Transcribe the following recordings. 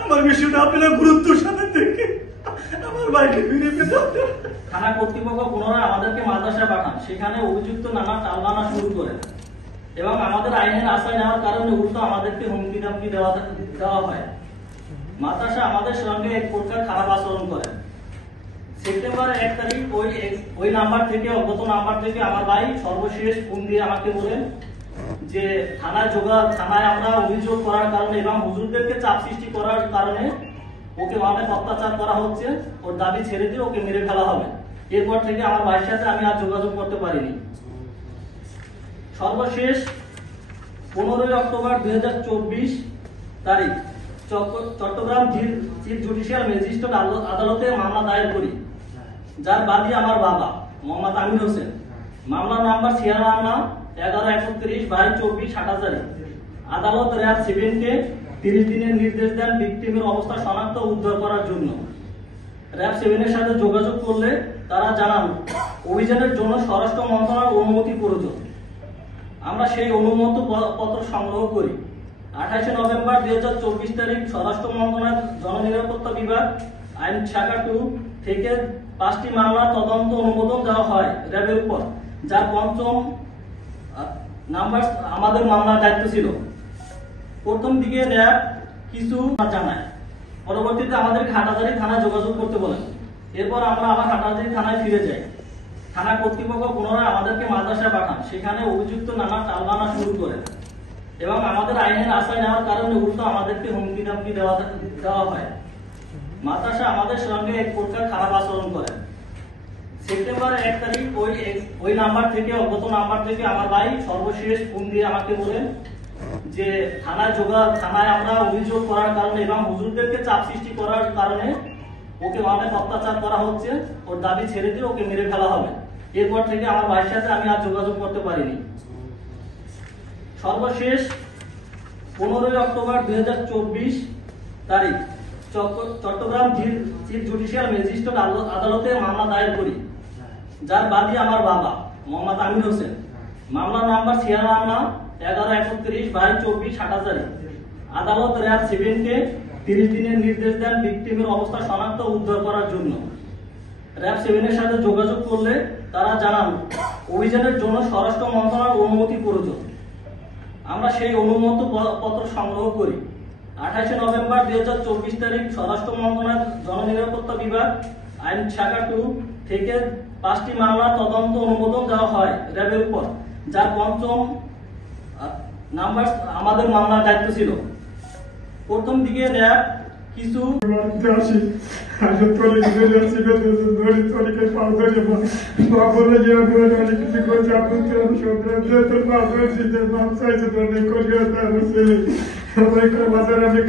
আমার বিষয়টা আপনারা গুরুত্বের সাথে দেখে আমার ভাইকে ফিরে পেতে হবে। থানা কর্তৃপক্ষ পুনরায় আমাদেরকে মাদ্রাসায় পাঠান, সেখানে অভিযুক্ত নানা টালবানা শুরু করে এবং আমাদের আইনের আশ্রয় নেওয়ার কারণে উল্টো আমাদেরকে হুমকি ধামকি দেওয়া হয়। মাদ্রাসা আমাদের সঙ্গে এক প্রকার খারাপ আচরণ করে। সেপ্টেম্বর 1 তারিখ ওই নাম্বার থেকে অজ্ঞাত নাম্বার থেকে আমার ভাই সর্বশেষ ফোন দিয়ে আমাকে বলেন যে থানায় আমরা অভিযোগ করার কারণে এবং হুজুরদেরকে চাপ সৃষ্টি করার কারণে ওকে অনেক অত্যাচার করা হচ্ছে, ওর দাবি ছেড়ে দিয়ে ওকে মেরে ফেলা হবে। এরপর থেকে আমার ভাইয়ের সাথে আমি আর যোগাযোগ করতে পারিনি। সর্বশেষ 15 অক্টোবর 2024 তারিখ চট্টগ্রাম চিফ জুডিশিয়াল ম্যাজিস্ট্রেট আদালতে মামলা দায়ের করি, যার বাদী আমার বাবা মোহাম্মদ আমির হোসেন। মামলার নাম্বার শিয়ারানা 1131/24/2000। আদালত র্যাব 7-কে 30 দিনের নির্দেশ দেন ভিকটিমের অবস্থা শনাক্ত ও উদ্ধার করার জন্য। র্যাব 7-এর সাথে যোগাযোগ করলে তারা জানান অভিযানের জন্য স্বরাষ্ট্র মন্ত্রণালয়ের অনুমতি প্রয়োজন। আমরা সেই অনুমতি পত্র সংগ্রহ করি। 28 নভেম্বর 2024 তারিখ স্বরাষ্ট্র মন্ত্রণালয়ের জননিরাপত্তা বিভাগ আইন শাখা 2 থেকে 5টি মামলার তদন্ত অনুমোদন দেওয়া হয় র্যাবের উপর, যার 5ম নাম্বার আমাদের মামলার দায়িত্ব ছিল। প্রথম দিকে র্যাব কিছু জানায়, পরবর্তীতে আমাদের হাটহাজারী থানায় যোগাযোগ করতে বলেন। এরপর আমরা আবার হাটহাজারী থানায় ফিরে যাই। থানা কর্তৃপক্ষ পুনরায় আমাদেরকে মাদ্রাসায় পাঠান, সেখানে অভিযুক্ত নানা টালবানা শুরু করে এবং আমাদের আইনের আশ্রয় নেওয়ার কারণে উল্টো আমাদেরকে হুমকি ধামকি দেওয়া হয়। মাদ্রাসা আমাদের সঙ্গে এক প্রকার খারাপ আচরণ করে। সেপ্টেম্বর 1 তারিখ ওই নাম্বার থেকে অজ্ঞাত নাম্বার থেকে আমার ভাই সর্বশেষ ফোন দিয়ে আমাকে বলেন যে থানায় আমরা অভিযোগ করার কারণে এবং হুজুরদেরকে চাপ সৃষ্টি করার কারণে ওকে অনেক অত্যাচার করা হচ্ছে, ওর দাবি ছেড়ে দিয়ে ওকে মেরে ফেলা হবে। এরপর থেকে আমার ভাইয়ের সাথে আমি আর যোগাযোগ করতে পারিনি। সর্বশেষ 15 অক্টোবর 2024 তারিখ চট্টগ্রাম চিফ জুডিশিয়াল ম্যাজিস্ট্রেট আদালতে মামলা দায়ের করি, যার বাদী আমার বাবা মোহাম্মদ আমির হোসেন। মামলার নাম্বার শিয়ারানা 1131/24/2000। আদালত র্যাব 7-কে 30 দিনের নির্দেশ দেন ভিকটিমের অবস্থা শনাক্ত ও উদ্ধার করার জন্য। র্যাব 7-এর সাথে যোগাযোগ করলে তারা জানান অভিযানের জন্য স্বরাষ্ট্র মন্ত্রণালয়ের অনুমতি প্রয়োজন। আমরা সেই অনুমতি পত্র সংগ্রহ করি। 28 নভেম্বর 2024 তারিখ স্বরাষ্ট্র মন্ত্রণালয়ের জননিরাপত্তা বিভাগ আইন শাখা 2 থেকে 5টি মামলার তদন্ত অনুমোদন দেওয়া হয় র্যাবের উপর, যার 5ম নাম্বার আমাদের মামলার দায়িত্ব ছিল। প্রথম দিকে র্যাব কিছু আমি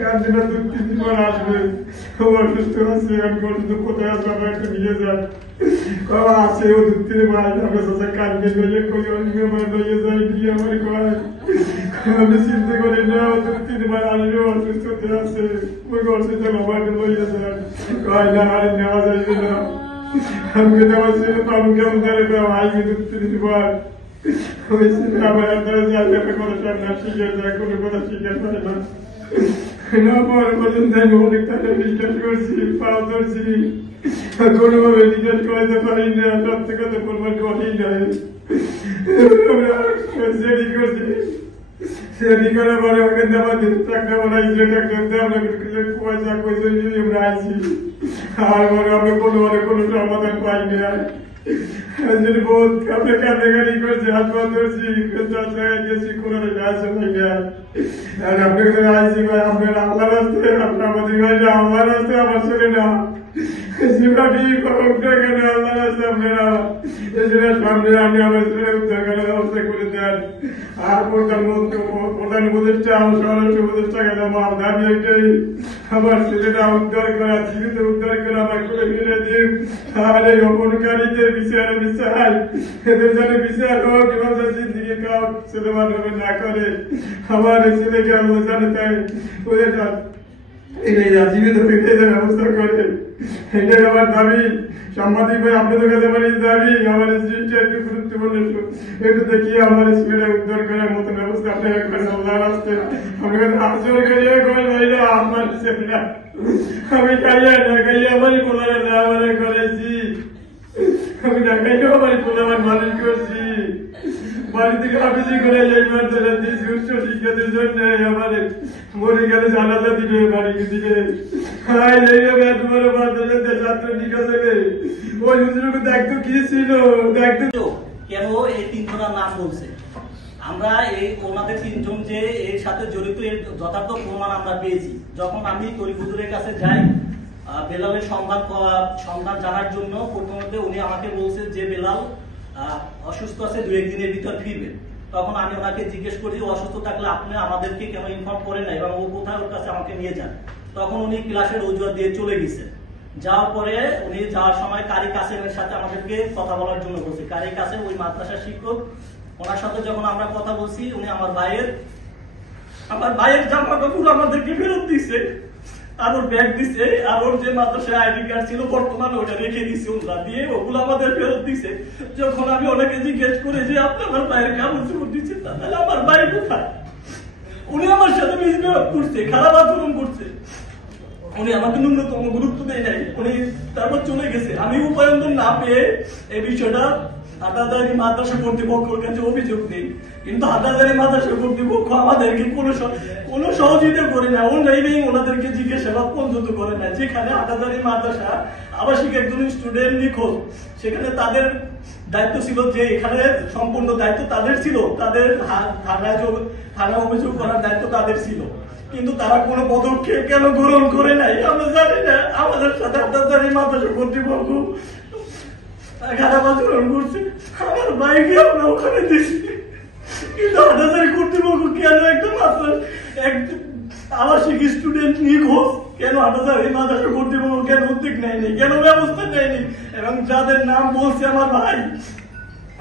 কাঁদছি না, 2-3 দিন আসবে, অসুস্থ আছে, আমি বলছি কোথায় আসবো, আমার একটু নিয়ে যান। আছে ও 2-3 মাস আমার কাঁদবে লইয়ে করি লইয়ে যাই গিয়ে আমার কয় আমি চিন্তা করি না, 2-3 মাস আসবে, অসুস্থ আছে, ওই অসুস্থ আমাকে লইয়ে যান। কয় না আর নেওয়া যাইবে না, আমাকে নেওয়া ছিল আমি কেমন ধরে আইবে 2-3 মাস হয়েছিল। আমার আপনারা জায়গাটা করে সামনে শিখে যায়, কোনো কথা শিখে পারে না। পর্যন্ত আমি অনেক টাকা বিশ্বাস করছি, পাও ধরছি, কোনোভাবে বিশ্বাস করতে পারি না, সব থেকে তো পরিমাণ কঠিন যায়। সেটি করছি, সেটি করার পরে ওকে দেওয়া টাকা বানাইছে, টাকা দেওয়া পয়সা কইছে আমরা আইছি, আর পরে আমরা কোনো সমাধান পাই না। বহুত আমরা কান্নাকাটি করছি, হাত পা ধরছি, গেছি, কোনো আসে পাই না। আর আপনাকে আইছি ভাই, আপনার আল্লাহ রাস্তে, আপনার আমাদের ভাই আল্লাহ রাস্তে আমার ছেলে না জীবাটি কেন আল্লাহ রাস্তে আপনারা এছাড়া সামনে আপনি আমার ছেলে উদ্ধার করার ব্যবস্থা করে দেন। আর প্রধান উপদেষ্টা স্বরাষ্ট্র উপদেষ্টাকে আমার দাবি এটাই, আমার ছেলেটা উদ্ধার করা, জীবিত উদ্ধার করে আমার করে ফিরে দিন। আর এই অপনকারীদের বিচারে বিচার, এদের যেন বিচার হোক এবং জিন্দিগি কাউ ছেলে মানুষ না করে। আমার ছেলেকে আল্লাহ জানে তাই ওদের জীবিত ফিরে ব্যবস্থা করে, এটাই আমার দাবি। সাংবাদিক ভাই আপনাদের কাছে আমার এই দাবি, আমার জিনিসটা একটু গুরুত্বপূর্ণ, একটু দেখিয়ে আমার ছেলেটা উদ্ধার করার মতো ব্যবস্থা আপনারা করেন। আল্লাহ রাস্তে আপনাদের হাত জোর করিয়ে করেন ভাইরা। মানছে না। আমি খাইয়া না খাইয়া আমারই পোলারে না আমারে করেছি, আমি না খাইয়া আমারই পোলার মানুষ করছি। বাড়ি থেকে হাফিজি করে যাই মাদ্রাসা দিয়েছি উচ্চ শিক্ষাদের জন্য, আমারে মরে গেলে জানাজা দিবে, বাড়িকে দিবে। এইভাবে এত বড় মাদ্রাসাতে ছাত্র নিকাশ হবে, ওই হুজুরকে দেখতো কি ছিল, দেখতো কেন এই তিনজনের নাম বলছে। আমরা এই ওনাদের তিনজন যে এর সাথে জড়িত এর যথার্থ প্রমাণ আমরা পেয়েছি। যখন আমি তরিক হুজুরের কাছে যাই বেলালের সন্ধান জানার জন্য, প্রথমত উনি আমাকে বলছে যে বেলাল অসুস্থ আছে, 2-1 দিনের ভিতর ফিরবে। তখন আমি ওনাকে জিজ্ঞেস করি অসুস্থ থাকলে আপনি আমাদেরকে কেন ইনফর্ম করেন না এবং ও কোথায়, ওর কাছে আমাকে নিয়ে যান। তখন উনি ক্লাসের অজুহাত দিয়ে চলে গেছে। যাওয়ার পরে উনি যাওয়ার সময় কারি কাসেমের সাথে আমাদেরকে কথা বলার জন্য বলছে। কারি কাসেম ওই মাদ্রাসার শিক্ষক, ওনার সাথে যখন আমরা কথা বলছি উনি আমার ভাইয়ের জামা কাপড় আমাদেরকে ফেরত দিছে, আর ওর ব্যাগ দিছে, আর ওর যে মাদ্রাসায় আইডি কার্ড ছিল বর্তমানে ওটা রেখে দিছে, ওরা দিয়ে ওগুলো আমাদের ফেরত দিছে। যখন আমি ওনাকে জিজ্ঞেস করে যে আপনি আমার ভাইয়ের কাপড় চোপড় দিচ্ছেন, তাহলে আমার ভাই কোথায়? উনি আমার সাথে মিসবিহেভ করছে, খারাপ আচরণ করছে, উনি আমাকে ন্যূনতম গুরুত্ব দেয় নাই, উনি তারপর চলে গেছে। আমি উপায়ন্তর না পেয়ে এই বিষয়টা হাটাজারি মাদ্রাসা কর্তৃপক্ষের কাছে অভিযোগ দিই, কিন্তু হাটাজারি মাদ্রাসা কর্তৃপক্ষ আমাদেরকে কোনো সহযোগিতা করে না, ওনাদেরকে জিজ্ঞাসাবাদ পর্যন্ত করে না। যেখানে হাটাজারি মাদ্রাসা আবাসিক একজন স্টুডেন্ট নিখোঁজ, সেখানে তাদের দায়িত্ব ছিল যে এখানে সম্পূর্ণ দায়িত্ব তাদের ছিল, তাদের থানায় অভিযোগ করার দায়িত্ব তাদের ছিল, কিন্তু তারা কোনো পদক্ষেপ কেন গ্রহণ করে নাই আমরা জানি না। আমাদের সাথে হাটাজারি মাদ্রাসা কর্তৃপক্ষ খারাপ আচরণ করছে, আমার ভাইকে আমরা ওখানে দিচ্ছি, কিন্তু হাটাজারি কর্তৃপক্ষ কেন একটা আবাসিক স্টুডেন্ট নিখোঁজ, কেন হাটাজারি মাদ্রাসা কর্তৃপক্ষ কেন উদ্যোগ নেয়নি, কেন ব্যবস্থা নেয়নি? এবং যাদের নাম বলছে আমার ভাই,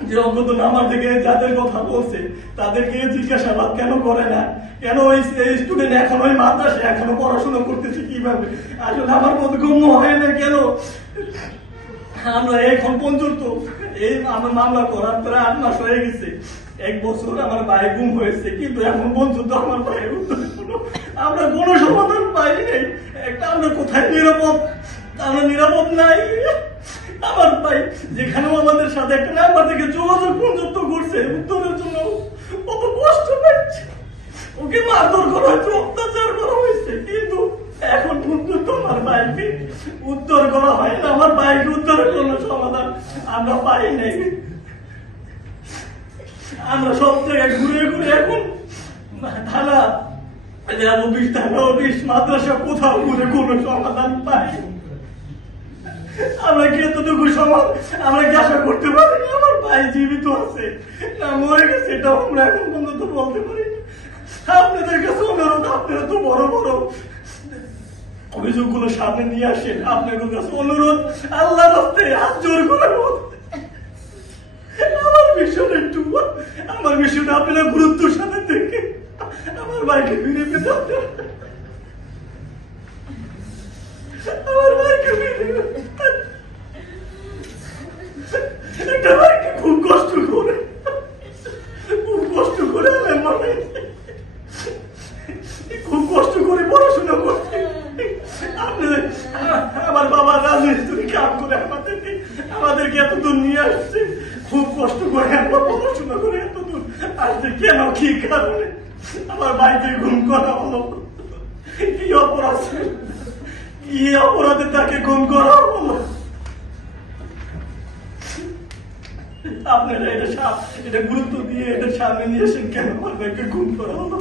যে অজ্ঞাত আমার থেকে যাদের কথা বলছে, তাদেরকে জিজ্ঞাসাবাদ কেন করে না? কেন ওই স্টুডেন্ট এখন ওই মাদ্রাসায় এখনো পড়াশোনা করতেছে কিভাবে? আসলে আমার বোধগম্য হয় না কেন আমরা এখন পর্যন্ত এই আমার মামলা করার প্রায় 8 মাস হয়ে গেছে, 1 বছর আমার ভাই গুম হয়েছে, কিন্তু এখন পর্যন্ত আমার ভাইয়ের আমরা কোনো সমাধান পাই নাই। একটা আমরা কোথায় নিরাপদ? আমরা নিরাপদ নাই। আমার ভাই যেখানেও আমাদের সাথে একটা নাম্বার থেকে যোগাযোগ পর্যন্ত করছে উত্তরের জন্য, কত কষ্ট পাচ্ছে, ওকে মারধর করা হয়েছে, অত্যাচার করা হয়েছে, কিন্তু এখন পর্যন্ত আমার ভাইকে উদ্ধার করা হয় না। আমার ভাইকে উদ্ধারের কোনো সমাধান আমরা পাই নাই। আমরা সব জায়গায় ঘুরে ঘুরে এখন থানা অফিস, থানা অফিস, মাদ্রাসা, কোথাও ঘুরে কোনো সমাধান পাই। আমরা কি এতটুকু আমরা কি আশা করতে পারি না আমার ভাই জীবিত আছে না মরে গেছে? এটাও আমরা এখন পর্যন্ত বলতে পারি না। আপনাদের কাছে অনুরোধ, আপনারা তো বড় বড় অভিযোগগুলো সামনে নিয়ে আসেন, আপনাদের কাছে অনুরোধ, আল্লাহর রাস্তে হাত জোর করে আমার বিষয়টা আপনারা গুরুত্বের সাথে দেখে আমার ভাইকে ফিরে পেতে, আমার ভাইকে ফিরে একটা ভাইকে খুব কষ্ট করে আমি খুব কষ্ট করে পড়াশোনা করছি। আমার বাবা রাজনীতি কাম করে আমাদেরকে এত দূর নিয়ে আসছে, খুব কষ্ট করে আমরা পড়াশোনা করে এত দূর আসছে। কেন, কি কারণে আমার ভাইকে গুম করা হলো? কি অপরাধ, কি অপরাধে তাকে গুম করা হলো? আপনারা এটা গুরুত্ব দিয়ে এটা সামনে নিয়ে এসেন, কেন আমার ভাইকে গুম করা হলো?